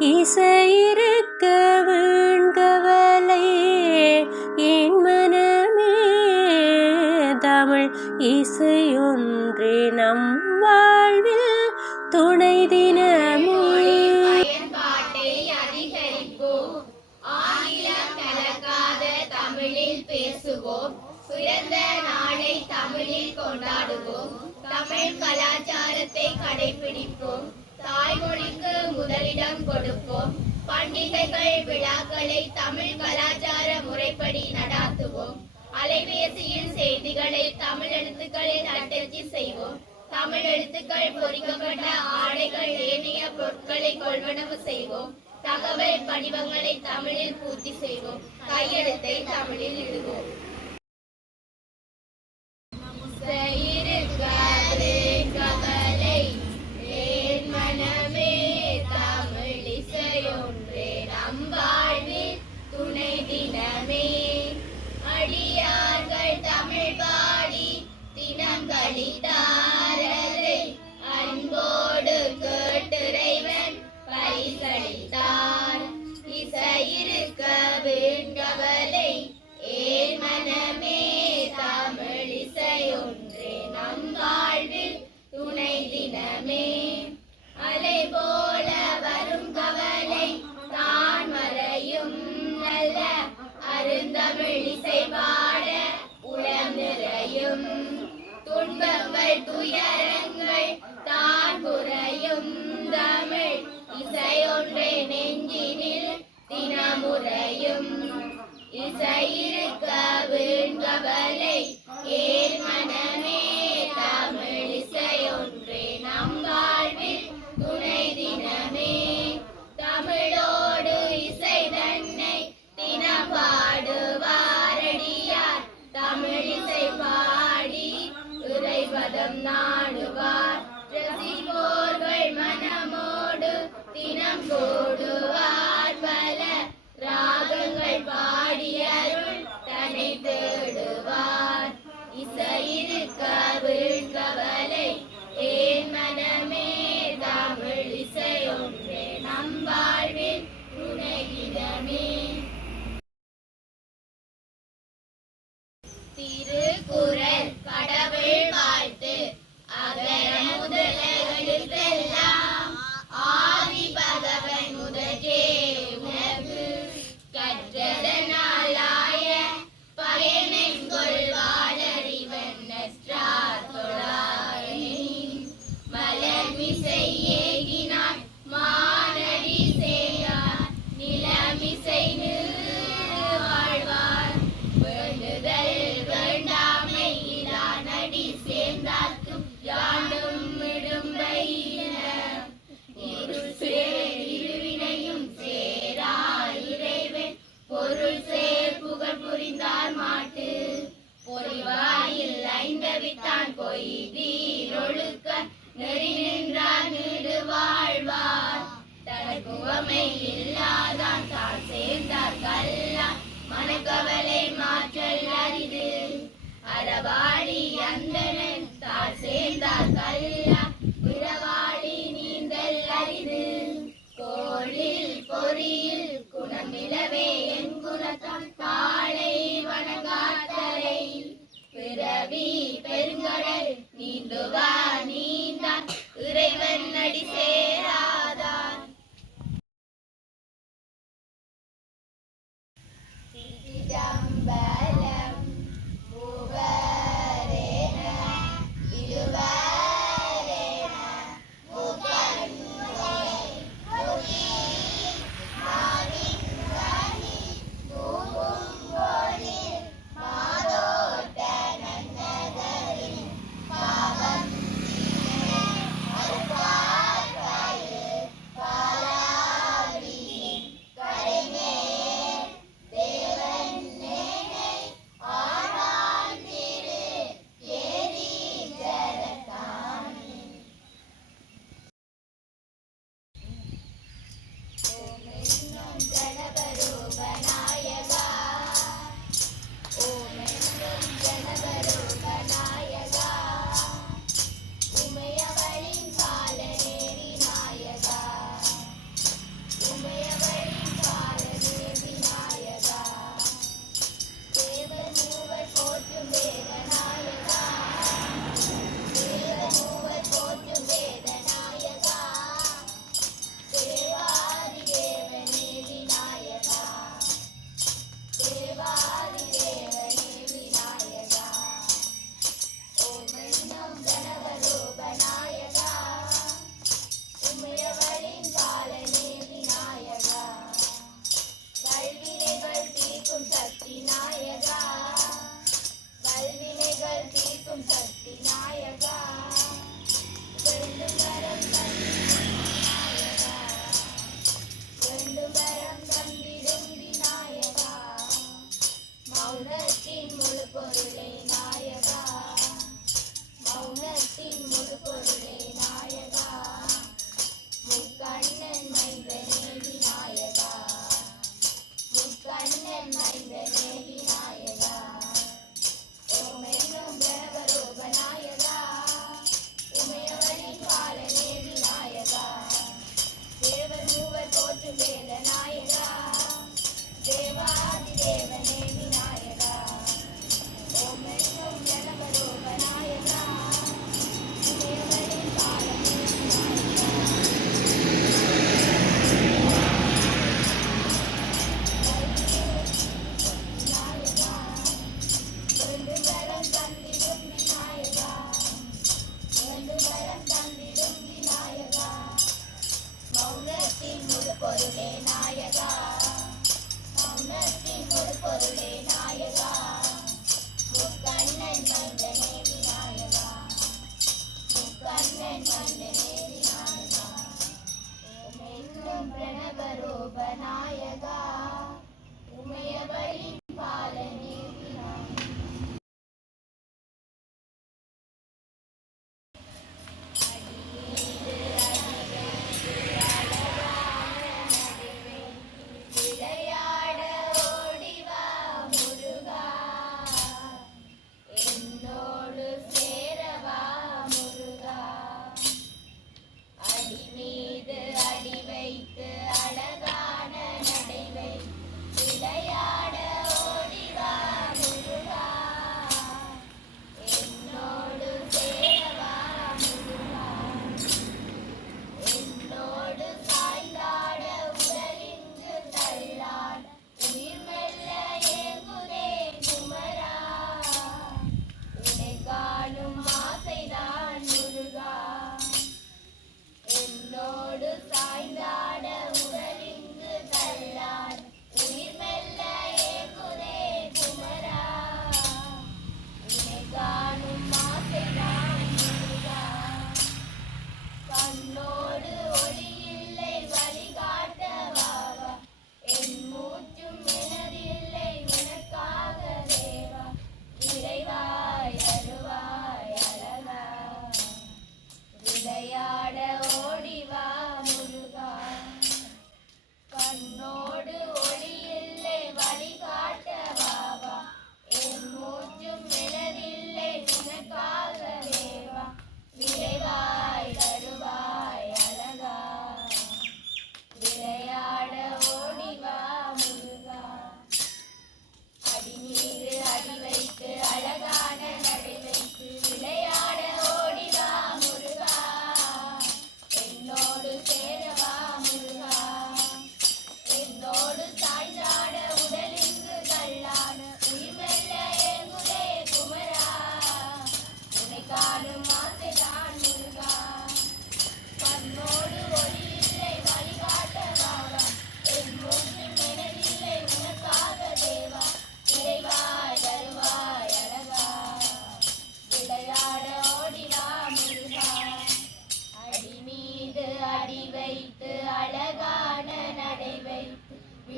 இசையிருக்க வீண்கவலை என் மனமே. தமிழ் இசையொன்றே நம் வாழ்வில் துணை தினமே. பயன்பாட்டை அதிகரிப்போம், ஆங்கிலம் கலக்காத தமிழில் பேசுவோம், பிறந்த நாளை தமிழில் கொண்டாடுவோம், தமிழ் கலாச்சாரத்தை கடைபிடிப்போம், தாய்மொழிக்கு முதலிடம் கொடுப்போம், பண்டிகைகள் விழாக்களை தமிழ் கலாச்சார முறைப்படி நடாத்துவோம், அலைபேசியில் செய்திகளை தமிழ் எழுத்துக்களில் தட்டச்சு செய்வோம், தமிழ் எழுத்துக்கள் பொறிக்கப்பட்ட ஆடைகள் ஏனைய பொருட்களை கொள்வனவு செய்வோம், தகவல் படிவங்களை தமிழில் பூர்த்தி செய்வோம், கையெழுத்தை தமிழில் இடுவோம். கவலை என் மனமே, தமிழ் இசையொன்றே நம் வாழ்வில் துணை தினமே. அடியார்கள் தமிழ் பாடி தினம் கழித்தாரதை அன்போடு கேட்டிறைவன் பரிசளித்தார். இசையிருக்க வீண்கவலை ஏன் மனமே, தமிழ் இசையொன்றே நம் வாழ்வில் துணை தினமே. அலை போல வரும் கவலை தான் மறையும், நல்ல அருந்தமிழ் இசை பாட உளம் நிறையும், துன்பங்கள் துயரங்கள் தான் குறையும், தமிழ் இசையொன்றே நெஞ்சினில் தினமுறையும். இசையிருக்க வீண்கவலை ஏன் மனமே, தமிழ் இசையொன்றே நம் வாழ்வில் துணை தினமே. தமிழோடு இசை தன்னை தினம் பாடுவாரடியார், தமிழ் இசை பாடி இறைபதம் நாடுவார், ரசிப்போர்கள் மனமோடு தினம் கூடுவார், பல ராகங்கள் பாடியருள் தன்னை தேடுவார். இசையிருக்க வீண்கவலை ஏன் மனமே, தமிழ் இசையொன்றே நம் வாழ்வில் துணை தினமே. திருக்குறள் கடவுள் வாழ்த்து. அகர முதல எழுத்தெல்லாம் ஆதி பகவன் முதற்றே உலகு, கற்றதனால் ஆய பயனென்கொள் வாழறிவன் நற்றார் தொழாயே. மலர்மிசை ஏகினார் மானடி சேரார், நிலமிசை நீடு வாழ்வார், வேண்டுதல் வேண்டாமை இலானடி சேர்ந்தார்க்கும் யாண்டும் இடும்பையின. இருள் சேர் இருவினையும் சேரா இறைவன், பொருள் சேர் புகழ் புரிந்தார் மாட்டு, பொறிவாயில் ஐந்தவித்தான் பொய்தீர் ஒழுக்க நெறி நின்றார் நீடு வாழ்வார், தனக்குவமை இல்லாதான் தாழ் சேர்ந்தார் கல்லார், மனக்கவலை மாற்றல் அரிது, அறவாடி அந்தணன் தாழ் சேர்ந்தார் கல்லார், பிறவாடி நீந்தல் அரிது, கோளில் பொறியில் குணமிலவே என் குணத்தால் காலை வணங்காத்தரை, பிறவி பெருங்கடல் நீந்துவா நீந்தான் இறைவன் அடி சேராதான். சிதம்பரம் மூவரேன இருவரே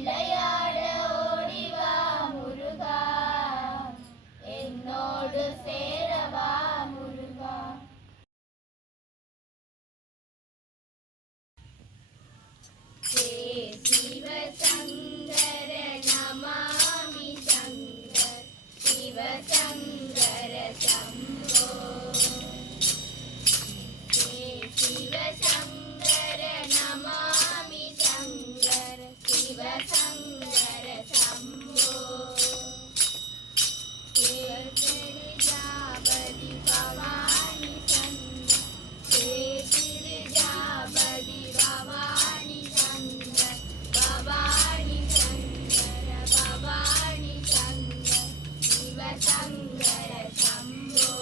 விளையாட ஓடிவா முருகா என்னோடு சேரவா முருகா சிவசங்கர நமாமி சங்கர் சிவசங்கர சம்போ சிவசங்கர நமாமி சங்கர் சிவசங்கர சம்போ திருஜாபதி பவானி சங்கர் திருஜாபதி பவானி சங்கர் பவானி சங்கர பவானி சங்கர் சிவசங்கர சம்போ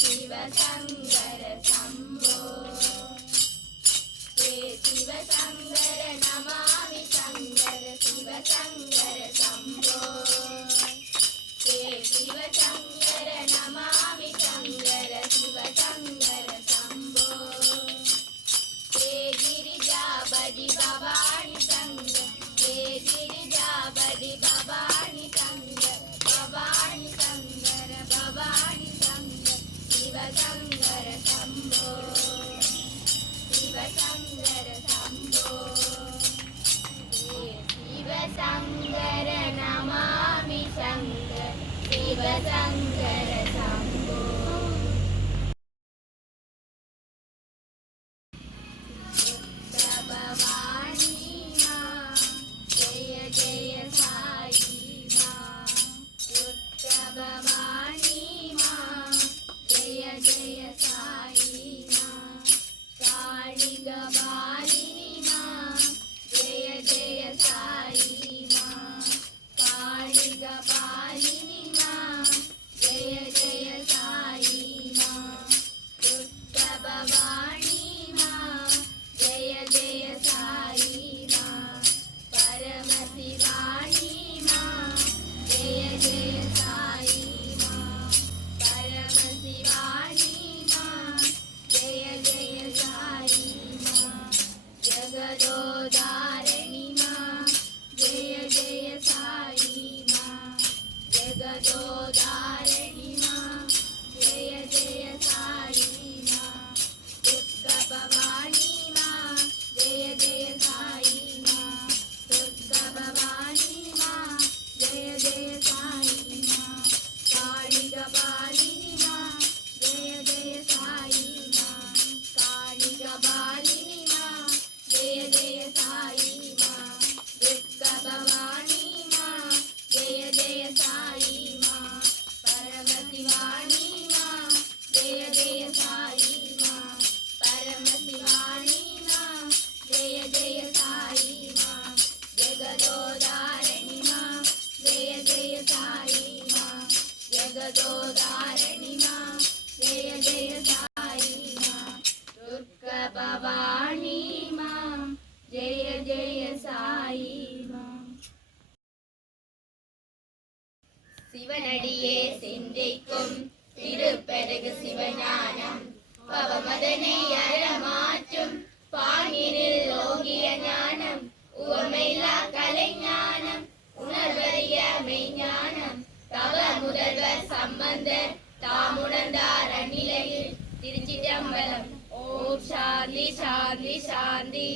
சிவசங்கர சம்போ சிவசங்கர நமாமி சங்கர சிவசங்கர சம்போ சிவசங்கர நமாமி சங்கர சிவசங்கர சம்போ கிரிஜாபதி பவானி சங்கர் கிரிஜாபதி பவானி சங்கர் பவானி சங்கர பவானி சங்கர் சிவசங்கர சம்போ சிவசங்கர சம்போ சிவசங்கர நமாமி சங்கர் சிவசங்கர சம்போ பவானி மாं ஜெய ஜெய சாயி மாं பவானி மாं ஜெய ஜெய சாயி மாं காளிக பாலினி மாं ஜெய ஜெய சாயி மாं காளிக பாலினி மாं ஜெய ஜெய சாயி மாं பவானி மாं ஜெய ஜெய சாயி மாं பரமசிவாணி மாं ஜெய ஜெய சாயி மாं பரமசிவாணி மாं ஜெய ஜெய சாயி மாं ஜகதோதாரணி மாं ஜெய ஜெய சாயி மாं ஜகதோதாரணி மாं ஜெய ஜெய சாயி மாं துர்கா பவானி மாं ஜெய ஜெய சாயி மாं துர்கா பவானி மாं ஜெய ஜெய சாயி மாं காளிக பாலினி மாं ஜெய ஜெய சாயி மாं காளிக பாலினி மாं ஜெய ஜெய சாயி மாं துர்கா பவானி மாं ஜெய ஜெய சாயி மாं பரமசிவாணி மாं ஜெய ஜெய சாயி மாं பரமசிவாணி மாं ஜெய ஜெய சாயி மாं ஜகதோதாரணி மாं ஜெய ஜெய சாயி மாं ஜகதோதாரணி மாं ஜெய ஜெய சாயி மாं துர்கா பவானி மாं ஜெய ஜெய சாயி மாं சிவனடியே சிந்திக்கும் திருப்பெருகு சிவஞானம் பவமதனை அறமாற்றும் பாங்கினில் ஓங்கிய ஞானம் உவமையில்லா கலைஞானம் உணர்வறிய மெய்ஞானம் தவ முதல்வர் சம்பந்தர் தாமுணர்ந்தார் அந்நிலையில் திருச்சிற்றம்பலம் ஓம் சாந்தி சாந்தி சாந்தி